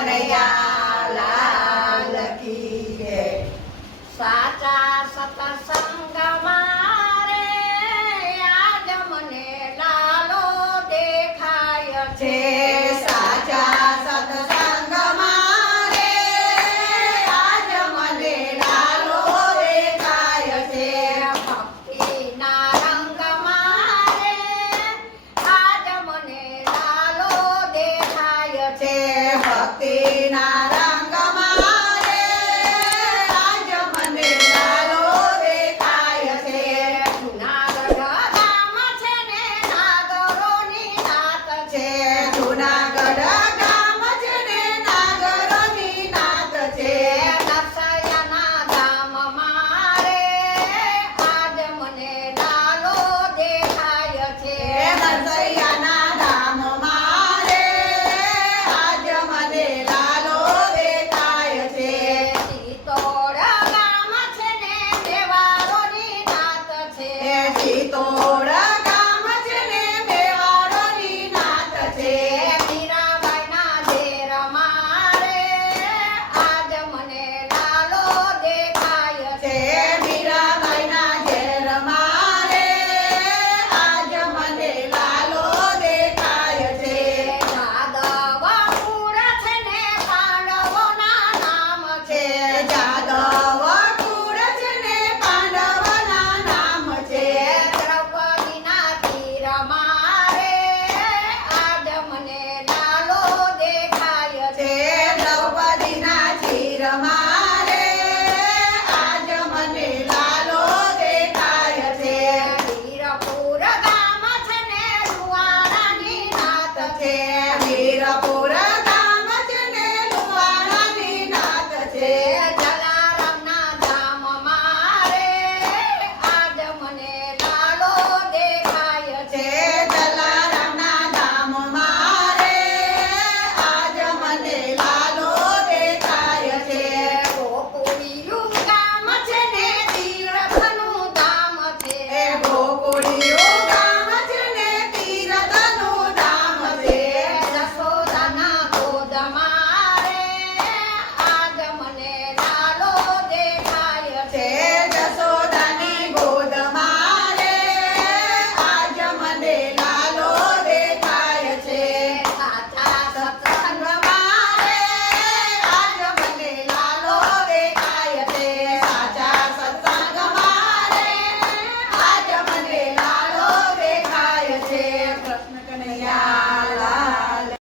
કનૈયા લાલ કી જય. સાચા સતસંગ મારે આજ લાલો દેખાય છે આજ que